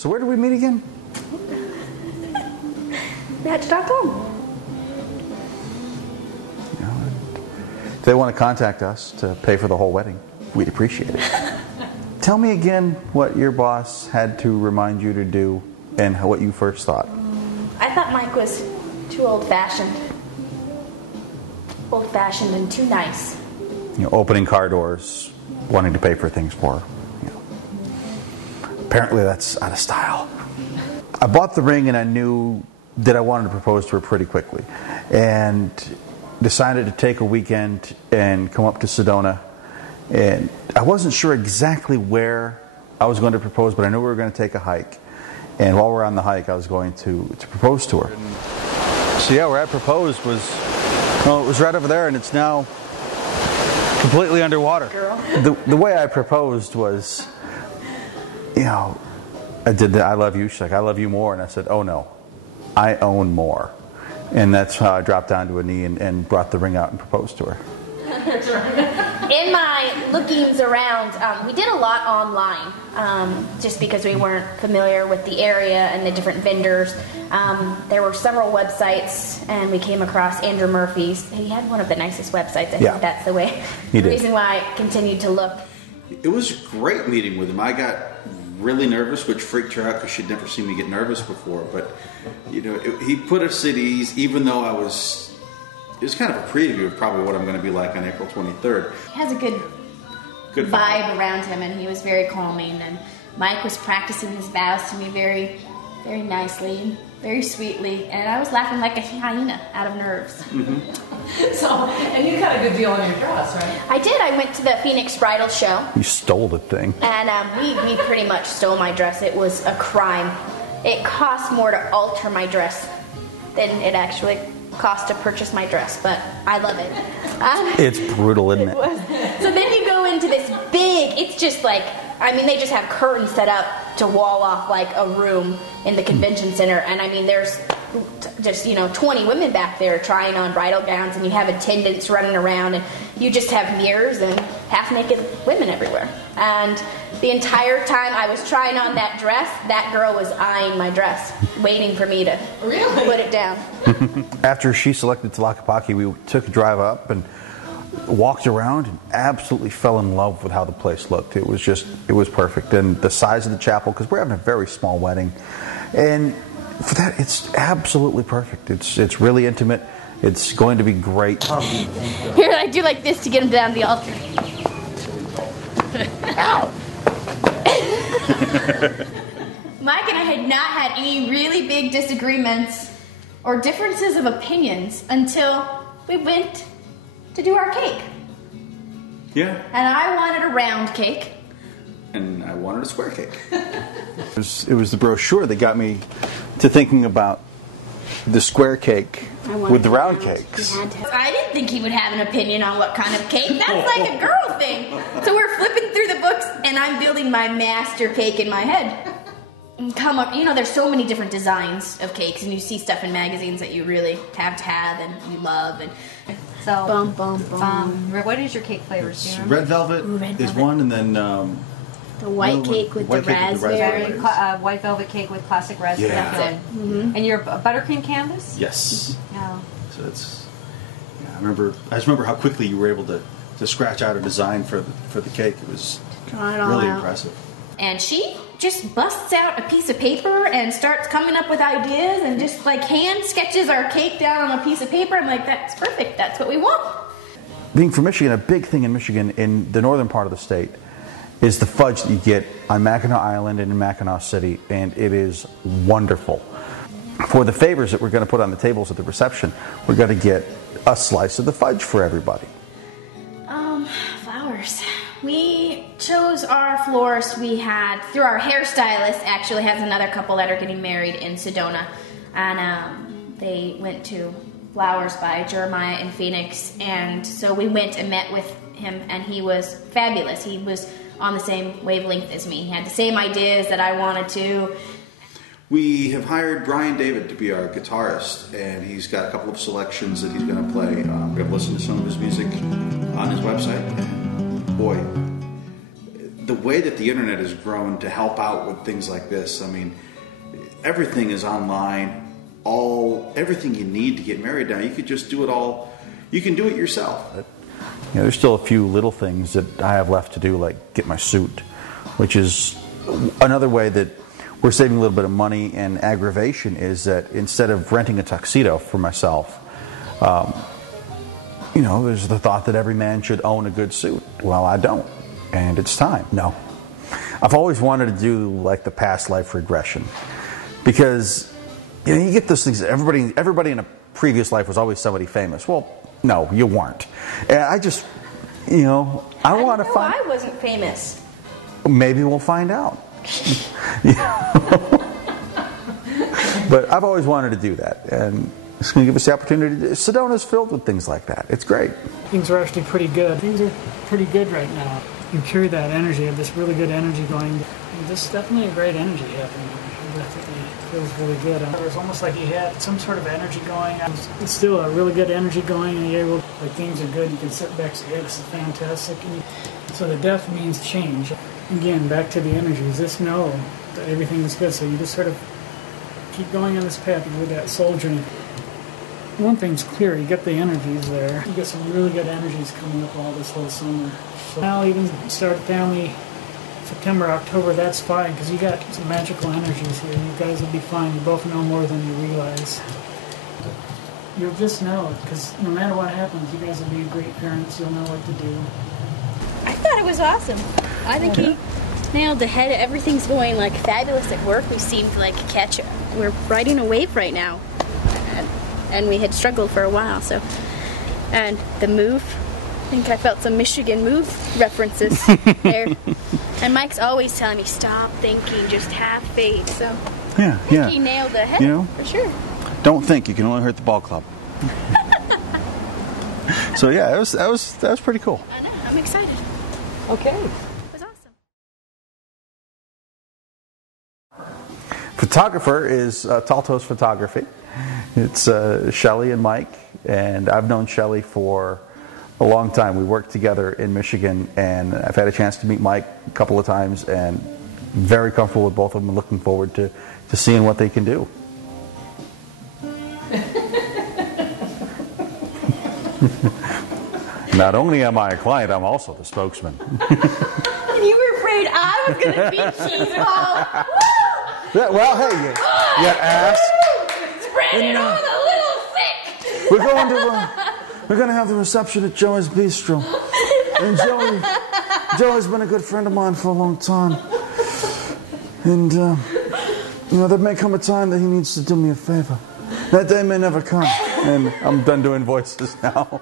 So where did we meet again? Match.com. If they want to contact us to pay for the whole wedding, we'd appreciate it. Tell me again what your boss had to remind you to do and what you first thought. I thought Mike was too old-fashioned. Old-fashioned and too nice. Opening car doors, wanting to pay for things for her. Apparently that's out of style. I bought the ring and I knew that I wanted to propose to her pretty quickly. And decided to take a weekend and come up to Sedona. And I wasn't sure exactly where I was going to propose, but I knew we were going to take a hike. And while we're on the hike, I was going to propose to her. So yeah, where I proposed was, well, it was right over there, and it's now completely underwater. The way I proposed was, I did the I love you. She's like, I love you more. And I said, oh no, I own more. And that's how I dropped down to a knee and brought the ring out and proposed to her. In my lookings around, we did a lot online, just because we weren't familiar with the area and the different vendors. There were several websites, and we came across Andrew Murphy's. He had one of the nicest websites. I think that's the way. The reason why I continued to look. It was great meeting with him. I got really nervous, which freaked her out because she'd never seen me get nervous before. But he put us at ease, even though it was kind of a preview of probably what I'm going to be like on April 23rd. He has a good vibe around him, and he was very calming. And Mike was practicing his vows to me very, very nicely, very sweetly, and I was laughing like a hyena out of nerves. Mm-hmm. And you got a good deal on your dress, right? I did. I went to the Phoenix Bridal Show. You stole the thing. And we pretty much stole my dress. It was a crime. It cost more to alter my dress than it actually cost to purchase my dress, but I love it. It's brutal, isn't it? So then you go into this big, it's just like, they just have curtains set up to wall off like a room in the convention center, and there's just 20 women back there trying on bridal gowns, and you have attendants running around, and you just have mirrors and half-naked women everywhere. And the entire time I was trying on that dress, that girl was eyeing my dress, waiting for me to put it down. After she selected Tlaquepaque, we took a drive up and walked around and absolutely fell in love with how the place looked. It was perfect. And the size of the chapel, because we're having a very small wedding. And for that, it's absolutely perfect. It's really intimate. It's going to be great. Here, I do like this to get him down the altar. Ow! Mike and I had not had any really big disagreements or differences of opinions until we went to do our cake. Yeah. And I wanted a round cake. And I wanted a square cake. It was the brochure that got me to thinking about the square cake with the round cakes. I didn't think he would have an opinion on what kind of cake. That's like a girl thing. So we're flipping through the books, and I'm building my master cake in my head. And there's so many different designs of cakes, and you see stuff in magazines that you really have to have and you love. And so, bum, bum, bum. What is your cake flavors? Do you remember? Red velvet is one, and then the white cake with the raspberry. White velvet cake with classic raspberry. Yeah. That's it. Mm-hmm. And your buttercream canvas? Yes. Oh. So I just remember how quickly you were able to scratch out a design for the cake. It was really impressive. And she just busts out a piece of paper and starts coming up with ideas and just like hand sketches our cake down on a piece of paper. I'm like, that's perfect. That's what we want. Being from Michigan, a big thing in Michigan, in the northern part of the state, is the fudge that you get on Mackinac Island and in Mackinac City, and it is wonderful. For the favors that we're going to put on the tables at the reception, we're going to get a slice of the fudge for everybody. Flowers. We chose our florist. We had, through our hairstylist, actually has another couple that are getting married in Sedona, and they went to Flowers by Jeremiah in Phoenix, and so we went and met with him, and he was fabulous. He was on the same wavelength as me. He had the same ideas that I wanted to. We have hired Brian David to be our guitarist, and he's got a couple of selections that he's going to play. We're going to listen to some of his music on his website. And boy, the way that the internet has grown to help out with things like this. I mean, everything is online. Everything you need to get married now, you could just do it all. You can do it yourself. There's still a few little things that I have left to do, like get my suit, which is another way that we're saving a little bit of money and aggravation. Is that instead of renting a tuxedo for myself, there's the thought that every man should own a good suit. Well, I don't, and it's time. No, I've always wanted to do like the past life regression, because you get those things. Everybody in a previous life was always somebody famous. Well, no, you weren't. And I just, I want to find. I wasn't famous. Maybe we'll find out. But I've always wanted to do that, and it's going to give us the opportunity. Sedona's filled with things like that. It's great. Things are actually pretty good. Things are pretty good right now. You carry that energy, have this really good energy going. This is definitely a great energy happening. It definitely feels really good. It was almost like you had some sort of energy going. It's still a really good energy going, and you're able, like, things are good. You can sit back and say, hey, this is fantastic. So the death means change. Again, back to the energies. Just know that everything is good. So you just sort of keep going on this path with that soul journey. One thing's clear, you get the energies there. You get some really good energies coming up all this whole summer. So now even start a family September, October, that's fine, because you got some magical energies here. You guys will be fine. You both know more than you realize. You'll just know, because no matter what happens, you guys will be great parents. You'll know what to do. I thought it was awesome. I think he nailed the head. Everything's going like fabulous at work. We seem to we're riding a wave right now. And we had struggled for a while, so. And the move, I think I felt some Michigan move references there. And Mike's always telling me, stop thinking, just have faith. So I think he nailed the head for sure. Don't think, you can only hurt the ball club. So yeah, that was pretty cool. I know, I'm excited. Okay. It was awesome. Photographer is Taltos Photography. It's Shelley and Mike, and I've known Shelley for a long time. We worked together in Michigan, and I've had a chance to meet Mike a couple of times, and very comfortable with both of them and looking forward to seeing what they can do. Not only am I a client, I'm also the spokesman. And you were afraid I was going to be cheeseball. Well, hey, you asked. Spread it on a little thick. We're going to have the reception at Joey's Bistro. And Joey's been a good friend of mine for a long time. And, there may come a time that he needs to do me a favor. That day may never come. And I'm done doing voices now.